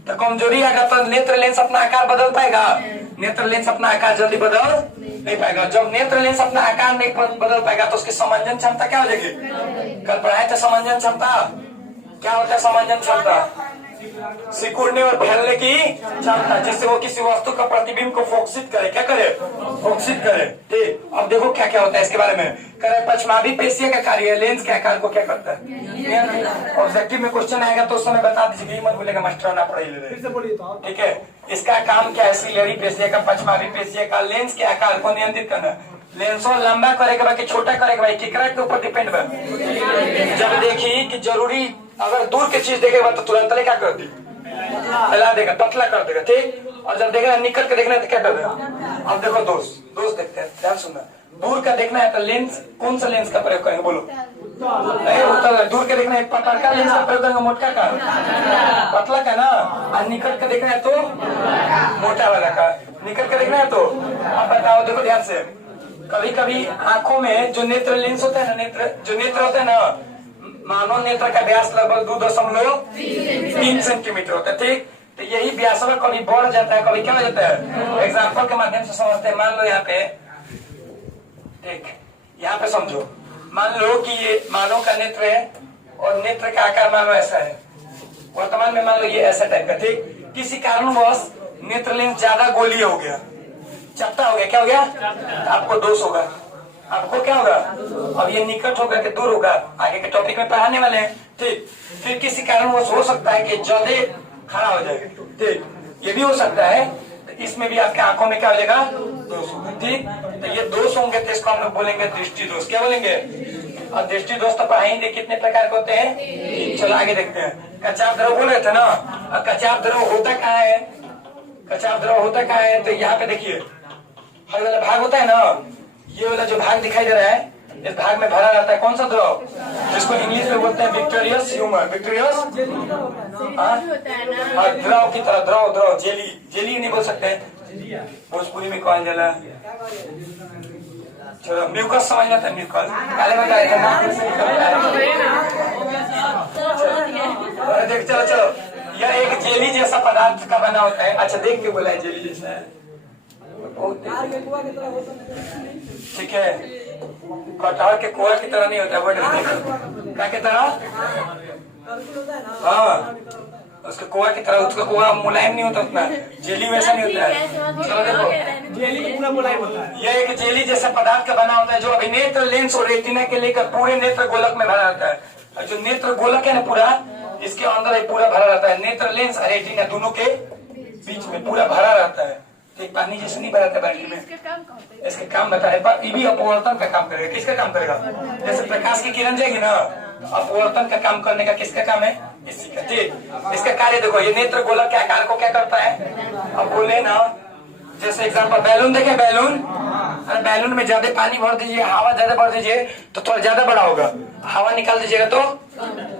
तो कमजोरी आएगा तो नेत्र लेंस अपना आकार बदल पाएगा? नेत्र लेंस अपना आकार जल्दी बदल नहीं पाएगा। जब नेत्र लेंस अपना आकार नहीं बदल पाएगा तो उसकी समंजन क्षमता क्या हो जाएगी? कल पढ़ाए थे समंजन क्षमता क्या होता है? समंजन क्षमता सिकुड़ने और फैलने की क्षमता, जिससे वो किसी वस्तु का प्रतिबिंब को फोकसित करे। क्या करे? फोकसित करे। ठीक, अब देखो क्या क्या होता है इसके बारे में। करे पक्षमाभि पेशिया का कार्य लेंस के आकार को क्या करता है? ऑब्जेक्टिव में क्वेश्चन आएगा तो उस समय बता दीजिए, मत बोलेगा मास्टर ना पढ़ाई ले। ठीक है, इसका काम क्या है? सिलेरी पेशिया का, पक्षमाभि पेशिया का लेंस के आकार को नियंत्रित करना। लेंस को लंबा करेगा कि छोटा करेगा भाई, केकरा के ऊपर डिपेंड बा। जब देखी कि जरूरी अगर दूर की चीज देखेगा तो तुरंत क्या कर दी? फैला देगा, पतला कर देगा। ठीक, और जब देखना निकट के देखना है तो क्या कर देगा? अब देखो दोस्त देखते हैं, ध्यान सुनना। दूर का देखना है तो लेंस, कौन सा लेंस का प्रयोग करेंगे बोलो? नहीं उत्तर। दूर के देखना है पतला का लेंस का प्रयोग करेंगे, मोटा का, पतला का ना। और निकट का देखना है तो मोटा वाला का। निकट का देखना है तो अब बताओ, देखो ध्यान से। कभी कभी आंखों में जो नेत्र लेंस होता है ना, जो नेत्र होता है ना, मानव नेत्र का व्यास लगभग 2.3 सेंटीमीटर होता है। ठीक, तो यही व्यास कभी बढ़ जाता है, कभी क्या हो जाता है? एग्जाम्पल के माध्यम से समझते हैं। मान लो यहाँ पे, ठीक, यहाँ पे समझो, मान लो कि ये मानव का नेत्र है और नेत्र का आकार मान लो ऐसा है। वर्तमान में मान लो ये ऐसा टाइप का। ठीक, किसी कारणवश नेत्र लेंस ज्यादा गोलीय हो गया, चपटा हो गया। क्या हो गया? आपको दोष होगा। आपको क्या होगा? अब ये निकट होकर के दूर होगा। आगे के टॉपिक में पढ़ाने वाले हैं। ठीक, फिर किसी कारण वो हो सकता है कि जदे खड़ा हो जाए। ठीक, ये भी हो सकता है। तो इसमें भी आपके आंखों में क्या हो जाएगा? दोष होगा। ठीक, तो ये दोष होंगे तो इसको हम लोग बोलेंगे दृष्टि दोष। क्या बोलेंगे? और दृष्टि दोष तो पढ़ाएंगे कितने प्रकार के होते हैं। चलो आगे देखते हैं। कचाप द्रव बोल रहे थे ना। और कचाप द्रव होता कहाँ है? कचाप द्रव होता कहाँ है? तो यहाँ पे देखिए, हर वाला भाग होता है ना, ये वाला जो भाग दिखाई दे रहा है, इस भाग में भरा रहता है कौन सा द्रव? जिसको इंग्लिश में बोलते हैं विक्टोरियस ह्यूमर। विक्टोरियस द्रव की तरह, द्रव द्रव, जेली। जेली नहीं बोल सकते भोजपुरी में, कौन जला? चलो म्यूकस समझ में आता है। म्यूकस पहले बताया था ना। देख, चलो चलो, यह एक जेली जैसा पदार्थ का बना होता है। अच्छा, देख के बोला है जेली जैसा है। ठीक है, कटहल के कोआ की तरह नहीं होता है। क्या की तरह? हाँ, उसके कोआ की तरह। उसका कोआ मुलायम नहीं होता उतना, जेली वैसा नहीं होता है। चलो देखो, जेली पूरा मुलायम होता है। यह एक जेली जैसा पदार्थ का बना होता है जो अभी नेत्र लेंस और रेटिना के लेकर पूरे नेत्र गोलक में भरा रहता है। और जो नेत्र गोलक है ना पूरा, इसके अंदर पूरा भरा रहता है। नेत्र लेंस और रेटिना दोनों के बीच में पूरा भरा रहता है। एक पानी जैसे नहीं भरा था बाल्टी में। इसका काम बताए, पर ये भी अपवर्तन का काम करेगा। किसका काम करेगा? जैसे प्रकाश की किरण जाएगी ना, अपवर्तन का काम करने का किसका काम है? इसी का। ठीक, इसका कार्य देखो, ये नेत्र गोलक के आकार को क्या करता है? अब बोले ना, जैसे एग्जाम्पल बैलून देखे, बैलून, बैलून में ज्यादा पानी भर दीजिए, हवा ज्यादा भर दीजिए तो थोड़ा ज्यादा बड़ा होगा। हवा निकाल दीजिएगा तो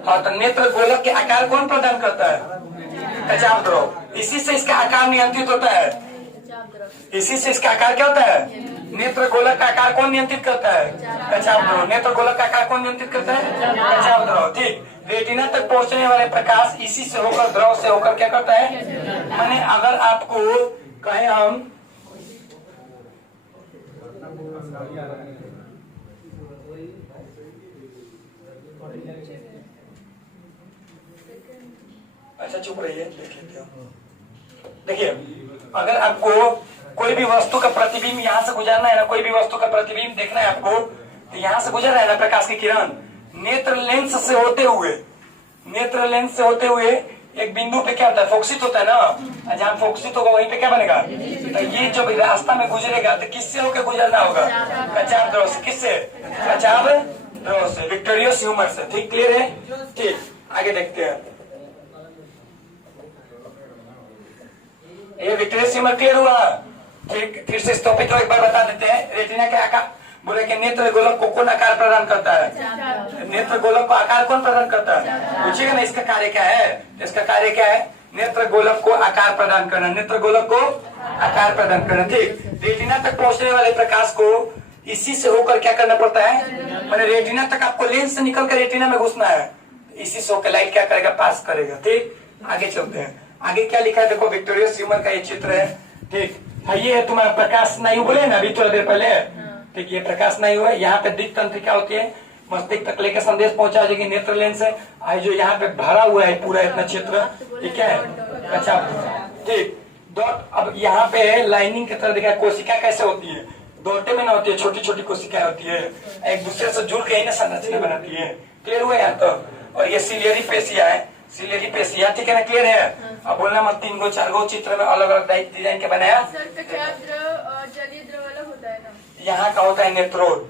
हाँ। तो नेत्र गोलक के आकार कौन प्रदान करता है? कचाप द्रव। इसी से इसका आकार नियंत्रित होता है। इसी से इसका आकार क्या होता है? नेत्र गोलक का आकार कौन नियंत्रित करता है? कचाप द्रव। नेत्र गोलक का आकार कौन नियंत्रित करता है? कचाप द्रव। ठीक, रेटिना तक पहुंचने वाले प्रकाश इसी से होकर, द्रव से होकर क्या करता है? माने अगर आपको कहें हम अच्छा चुप रहिए, देख लेते हो। देखिए, अगर आपको कोई भी वस्तु का प्रतिबिंब यहाँ से गुजरना है ना, कोई भी वस्तु का प्रतिबिंब देखना है आपको, तो यहाँ से गुजर रहा है ना प्रकाश की किरण, नेत्र लेंस से होते हुए, नेत्र लेंस से होते हुए एक बिंदु पे क्या होता है? फोकसित होता है ना। जहाँ फोकसित होगा वहीं पे क्या बनेगा? तो ये जो रास्ता में गुजरेगा तो किससे होकर गुजरना होगा? कचाप द्रव से। किससे? कचाप द्रव से, विक्टोरियस ह्यूमर से। ठीक, क्लियर है? ठीक, आगे देखते हैं। ये विक्टोरियस ह्यूमर क्लियर हुआ? फिर से इस टॉपिक को एक बार बता देते हैं। रेटिना के आकार बोले कि नेत्र गोलक को कौन आकार प्रदान करता है? नेत्र गोलक को आकार कौन प्रदान करता है? पूछिएगा ना, इसका कार्य क्या है? इसका कार्य क्या है? नेत्र गोलक को आकार प्रदान करना। नेत्र गोलक को आकार प्रदान करना। ठीक, रेटिना तक पहुंचने वाले प्रकाश को इसी से होकर क्या करना पड़ता है? मैंने रेटिना तक आपको लेंस से निकल कर रेटिना में घुसना है, इसी से होकर लाइट क्या करेगा? पास करेगा। ठीक, आगे चलते हैं। आगे क्या लिखा है देखो, विक्टोरियस ह्यूमर का ये चित्र है। ठीक, ये है तुम्हारा प्रकाश स्नायु बोले ना अभी थोड़ा देर पहले। ठीक, ये प्रकाश स्नायु है। यहाँ पे दिक् तंत्रिका होती है, मस्तिष्क तक लेकर संदेश पहुंचा जाएगी नेत्र लेंस से। आज जो यहाँ पे भरा हुआ है पूरा इतना क्षेत्र, ये क्या है? कचाप। ठीक, डॉट। अब यहाँ पे लाइनिंग की तरह देखा, कोशिका कैसे होती है? डॉटे में ना होती है, छोटी छोटी कोशिकाएं होती है, एक दूसरे से जुड़ के ही ना संरचना बनाती है। क्लियर हुआ यहाँ तो? और ये सिलियरी पेशिया है, सिलियरी पेशिया। ठीक है ना? क्लियर है? अब बोलना मत, 3 गो 4 गो चित्र में अलग अलग डिजाइन के बनाया। जलीय द्रव अलग होता है ना? यहाँ का होता है नेत्रोल,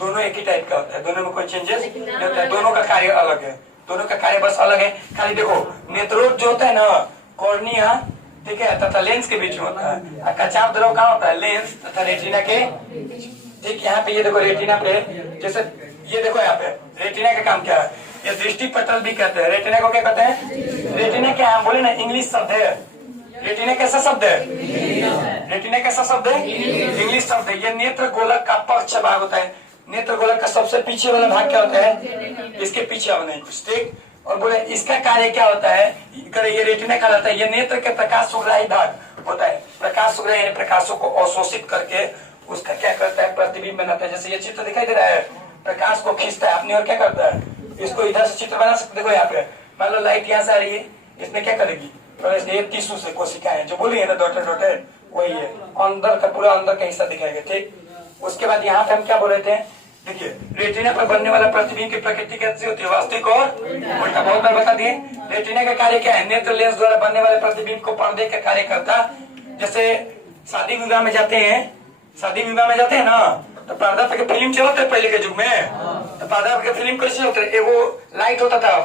दोनों एक ही टाइप का होता है, दोनों में कोई चेंजेस नहीं होता है। दोनों का कार्य अलग है, दोनों का कार्य बस अलग है। खाली देखो, नेत्रोल जो होता है ना, कॉर्निया, ठीक है, तथा लेंस के बीच में होता है। और कचाप द्रव कहाँ होता है? लेंस तथा रेटिना के। ठीक, यहाँ पे ये देखो रेटिना पे, जैसे ये देखो यहाँ पे रेटिना का काम क्या है? ये दृष्टि पटल भी कहते हैं। रेटिना को क्या कहते हैं? रेटिना क्या है? बोले ना, इंग्लिश शब्द है। रेटिना कैसा शब्द है? रेटिना कैसा शब्द है? इंग्लिश शब्द है। ये नेत्र गोलक का पक्ष भाग होता है। नेत्र गोलक का सबसे पीछे वाला भाग क्या होता है? इसके पीछे अब नहीं कुछ। ठीक, और बोले इसका कार्य क्या होता है? ये रेटिना कहलाता है। ये नेत्र के प्रकाश सुग्राही भाग होता है। प्रकाश सुग्राही यानी प्रकाशों को अवशोषित करके उसका क्या करता है? प्रतिबिंब बनाता है। जैसे ये चित्र दिखाई दे रहा है, प्रकाश को खींचता है अपनी और क्या करता है? इसको इधर से चित्र बना सकते। देखो यहाँ पे मान लो लाइट यहाँ से आ रही है, इसमें क्या करेगी? ये टिश्यू से कोशिकाएं जो बोली है ना, डॉटेड डॉटेड, वही है। अंदर का पूरा अंदर का हिस्सा दिखाएगा। ठीक, उसके बाद यहाँ पे हम क्या बोल रहे थे, देखिए रेटिना पर बनने वाला प्रतिबिंब की प्रकृति कैसी होती है, वास्तविक और उल्टा। बहुत बार बता दिए। रेटिना का कार्य क्या है, नेत्र लेंस द्वारा बनने वाले प्रतिबिंब को पर्दे का कार्य करता। जैसे शादी विवाह में जाते हैं, शादी विवाह में जाते हैं ना, तो पर्दा पे फिल्म चलते पहले के युग में, तो पर्दा पे फिल्म कैसे होते, एगो लाइट होता था,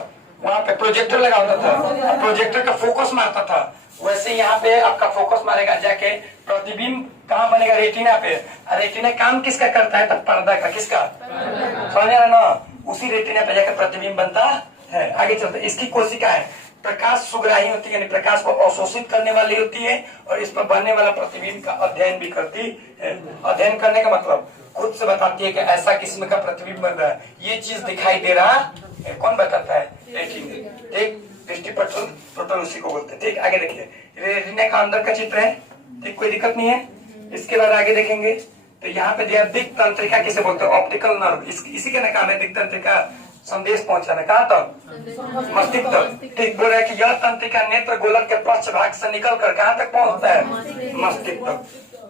वहाँ पे प्रोजेक्टर लगा होता था, प्रोजेक्टर का फोकस मारता था। वैसे यहाँ पे आपका फोकस मारेगा जाके, प्रतिबिंब कहाँ बनेगा, रेटिना पे। रेटिना काम किसका करता है, तब पर्दा का, किसका, समझ रहे ना, उसी रेटिना पे जाकर प्रतिबिंब बनता है। आगे चलते, इसकी कोशिका है प्रकाश सुग्राही होती है, यानी प्रकाश को अवशोषित करने वाली होती है, और इस पर बनने वाला प्रतिबिंब का अध्ययन भी करती है। अध्ययन करने का मतलब खुद से बताती है कि ऐसा किस्म का प्रतिबिंब बन रहा है, ये चीज दिखाई दे रहा है, कौन बताता है, रेटिना। ठीक, दृष्टिपटल टोटल उसी को बोलते हैं। ठीक, आगे देखिए, रेटिना का अंदर का चित्र है, ठीक, कोई दिक्कत नहीं है। इसके बाद आगे देखेंगे तो यहाँ पे दिया दिक् तंत्रिका किसे बोलते हैं, ऑप्टिकल नर्व, इसी का काम है दिक् तंत्रिका, संदेश पहुंचाना। कहाँ तक, मस्तिष्क तक। ठीक, बोल रहा है कि यह तंत्रिका नेत्र गोलक के पश्च भाग से निकलकर कहाँ तक पहुंचता है, मस्तिष्क तक।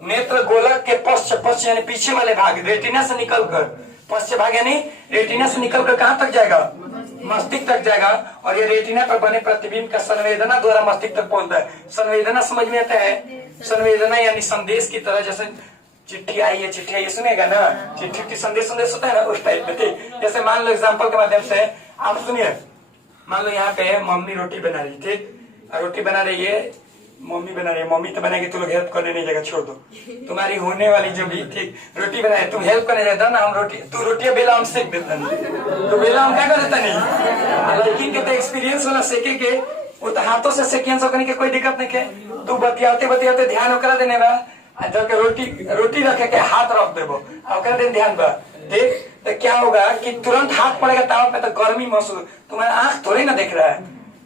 नेत्र गोलक के पश्च यानी पीछे वाले भाग, रेटिना से निकलकर, पश्च भाग यानी रेटिना से निकलकर कहाँ तक जाएगा, मस्तिष्क तक जाएगा। और ये रेटिना पर बने प्रतिबिंब का संवेदना द्वारा मस्तिष्क तक पहुंचता है। संवेदना समझ में आता है, संवेदना यानी संदेश की तरह, जैसे चिट्ठी आई है, चिट्ठी आई सुनेगा ना, चिट्ठी की संदेश होता है ना, उस टाइप में। ठीक, जैसे मान लो एग्जाम्पल के माध्यम से आप सुनिए, मान लो यहाँ पे मम्मी रोटी बना रही, ठीक, रोटी बना रही है, मम्मी बना रही है, मम्मी तो बनाएगी, तू लोग हेल्प करने नहीं जाएगा, छोड़ दो। तुम्हारी होने वाली जो भी, ठीक, रोटी बनाए, तुम हेल्प करने जाता ना, हम रोटी, तू रोटियां बेला हम सेक देता नहीं, तो बेला हम क्या कर देता नहीं, लेकिन कहते एक्सपीरियंस वाला सेके के, वो तो हाथों से सेकियन करने के कोई दिक्कत नहीं के, तू बतियाते बतियाते ध्यान होकर देने बा, जब रोटी रखे के हाथ रख देबो, और ध्यान बा, ठीक, तो क्या होगा कि तुरंत हाथ पड़ेगा ताव पे, तो गर्मी महसूस, तुम्हारा आंख थोड़ी ना देख रहा है,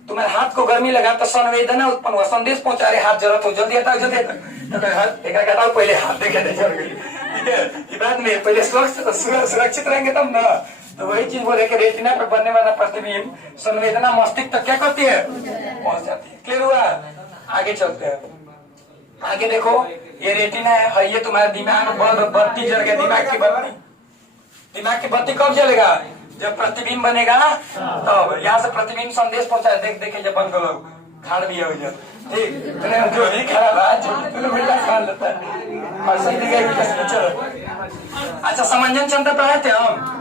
तुम्हारे हाथ को गर्मी लगा तो संवेदना उत्पन्न हुआ, संदेश पहुंचा रहे, हाथ जरूरत हो, जल्दी हटाओ, जल्दी हटाओ, पहले हाथ देखे नहीं जरूरी, ठीक है, बाद में पहले सुरक्षित रहेंगे तब ना। तो वही चीज बोले कि रेटिना पर बनने वाला प्रतिबिंब संवेदना मस्तिष्क तक क्या करती है, पहुंच जाती है। क्लियर हुआ, आगे चलते हैं। आगे देखो, ये रेटिना है, ये तुम्हारे दिमाग में बत्ती जल गया, दिमाग की बत्ती कब जलेगा, जब प्रतिबिंब बनेगा, तब यहाँ से प्रतिबिंब संदेश पहुंचा, देखे जब बन गलो खाड़ भी हो जाए, ठीक, जो भी खराब खा लेता है। अच्छा, समंजन क्षमता पढ़ाए थे हम,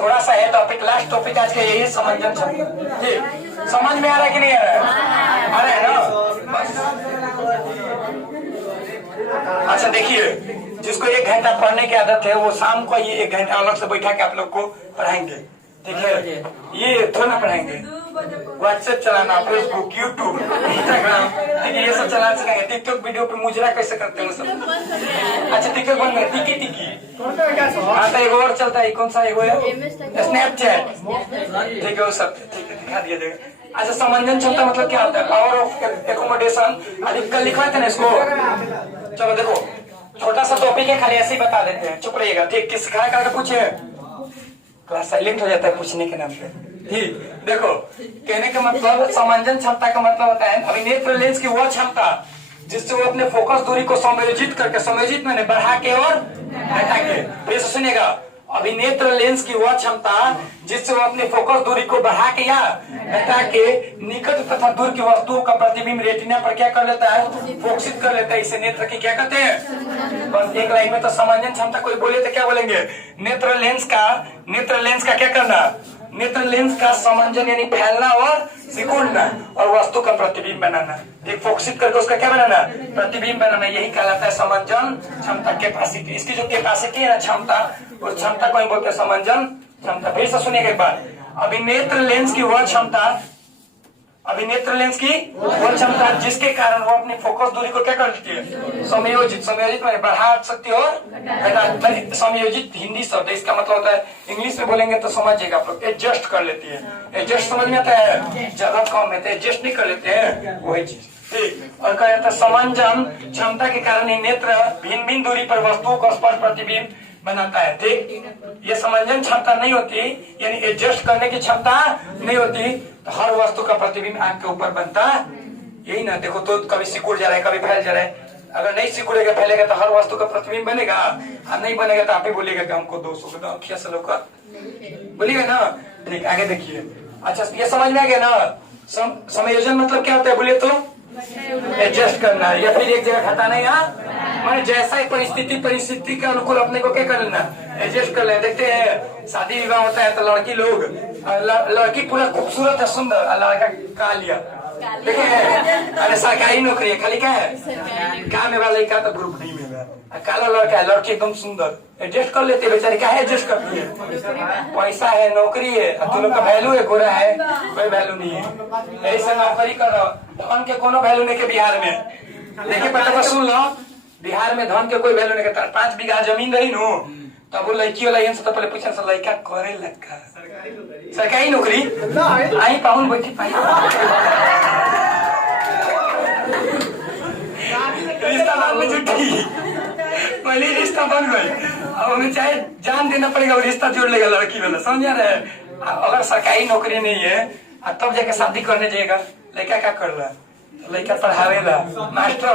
थोड़ा सा है टॉपिक, लास्ट टॉपिक आज का यही है, समंजन क्षमता। ठीक, समझ में आ रहा है कि नहीं आ रहा है, आ रहा है ना, बस। अच्छा देखिए, जिसको 1 घंटा पढ़ने की आदत है, वो शाम को ये 1 घंटा अलग से बैठा के आप लोग को पढ़ाएंगे, ठीक है, ये थोड़ा ना पढ़ाएंगे, व्हाट्सएप चलाना, फेसबुक, यूट्यूब, इंस्टाग्राम, ठीक है, ये सब चलाना सिखाएंगे। टिकटॉक वीडियो पे मुजरा कैसे करते हैं सब। अच्छा, टिकटॉक बंद कर, टिकी हाँ, तो एगो और चलता है, कौन सा एगो है, स्नैपचैट, ठीक है, वो सब, ठीक है, दिखा दिया जाएगा। अच्छा, समंजन क्षमता मतलब क्या होता है, पावर ऑफ एकोमोडेशन, कल लिखवाए थे ना इसको। चलो देखो, छोटा सा टॉपिक है, खाली ऐसे ही बता देते हैं, चुप रहिएगा, ठीक, किस सिखाया करके पूछे, क्लास साइलेंट हो जाता है पूछने के नाम पे। ठीक, देखो, कहने का मतलब समंजन क्षमता का मतलब होता है अभिनेत्र लेंस की वह क्षमता जिससे वो अपने फोकस दूरी को समायोजित करके, समायोजित मैंने बढ़ा के और घटा के, फिर सुनिएगा, अभिनेत्र लेंस की वह क्षमता जिससे वो अपने फोकस दूरी को बढ़ा के या घटा के निकट तथा दूर की वस्तुओं का प्रतिबिंब रेटिना पर क्या कर लेता है, फोकसित कर लेता है, इसे नेत्र की क्या कहते हैं। बस एक लाइन में तो समंजन क्षमता कोई बोले तो क्या बोलेंगे, नेत्र लेंस का क्या करना, नेत्र लेंस का समंजन यानी फैलना और सिकुड़ना और वस्तु का प्रतिबिंब बनाना, एक फोकसित करके उसका क्या बनाना, प्रतिबिंब बनाना, यही कहलाता है समंजन क्षमता, कैपेसिटी। इसकी जो कैपेसिटी है ना, क्षमता, उस क्षमता को ही बोलते हैं समंजन क्षमता। फिर से सुनिएगा एक बार, अभिनेत्र लेंस की वह क्षमता जिसके कारण वो अपनी फोकस दूरी को क्या कर देती है, समायोजित मैंने बढ़ा सकती है और समायोजित हिंदी शब्द, इसका मतलब होता है, इंग्लिश में बोलेंगे तो समझिएगा आप लोग, एडजस्ट कर लेती है, एडजस्ट समझ में आता है, ज्यादा कम है तो एडजस्ट नहीं कर लेते हैं, वही चीज। ठीक, और कहा जाता है समंजन क्षमता के कारण नेत्र भिन्न भिन्न दूरी पर वस्तुओं को स्पर्श प्रतिबिंब बनाता है। ठीक, ये समंजन क्षमता नहीं होती, यानी एडजस्ट करने की क्षमता नहीं होती, तो हर वस्तु का प्रतिबिंब आंख के ऊपर बनता, यही ना, देखो तो कभी सिकुड़ जा रहा है, कभी फैल जा रहा है, अगर नहीं सिकुड़ेगा फैलेगा तो हर वस्तु का प्रतिबिंब बनेगा, और नहीं बनेगा तो आप ही बोलिएगा कि हमको दोष हो गया, अखिया से लोग बोलिएगा ना। ठीक, आगे देखिए। अच्छा, ये समझ में आ गया ना? समायोजन मतलब क्या होता है बोलिए तो? एडजस्ट करना, या फिर एक जगह घटाना। यहाँ मैंने जैसा ही परिस्थिति के अनुकूल अपने को क्या कर लेना, एडजस्ट कर लेना। देखते हैं शादी विवाह होता है तो लड़की लोग, लड़की पूरा खूबसूरत है, सुंदर, और लड़का कालिया, देखे हैं? अरे सरकारी नौकरी है, खाली क्या है काम में वाला का तो ग्रुप नहीं में, काला लड़का है, लड़की एकदम सुंदर, एडजस्ट कर लेते बेचारे। क्या है एडजस्ट करती है? पैसा है, नौकरी है, दोनों का वैल्यू है। गोरा है, कोई वैल्यू नहीं है। ऐसे नौकरी कर रहा, धन के कोनो वैल्यू नहीं के बिहार में। देखिए पता सुन लो, बिहार में धन के कोई वैल्यू नहीं के। 5 बीघा जमीन रही नो, तब वो लड़की वाला से तो पहले पूछे लड़का करे लगा सरकारी नौकरी आई पाउन बैठी पाई रिश्ता बाद में जुटी, पहले रिश्ता बन गई, अब हमें चाहे जान देना पड़ेगा, वो रिश्ता जोड़ लेगा लड़की वाला, समझ रहे? अगर सरकारी नौकरी नहीं है तब जाके शादी करने जाएगा, लड़का क्या कर रहा है? लड़का पढ़ावेला, मास्टर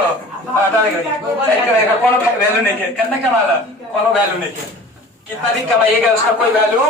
कोनो वैल्यू नहीं है, कितना कमाला कोनो वैल्यू नहीं है, कितना भी कमाइएगा उसका कोई वैल्यू।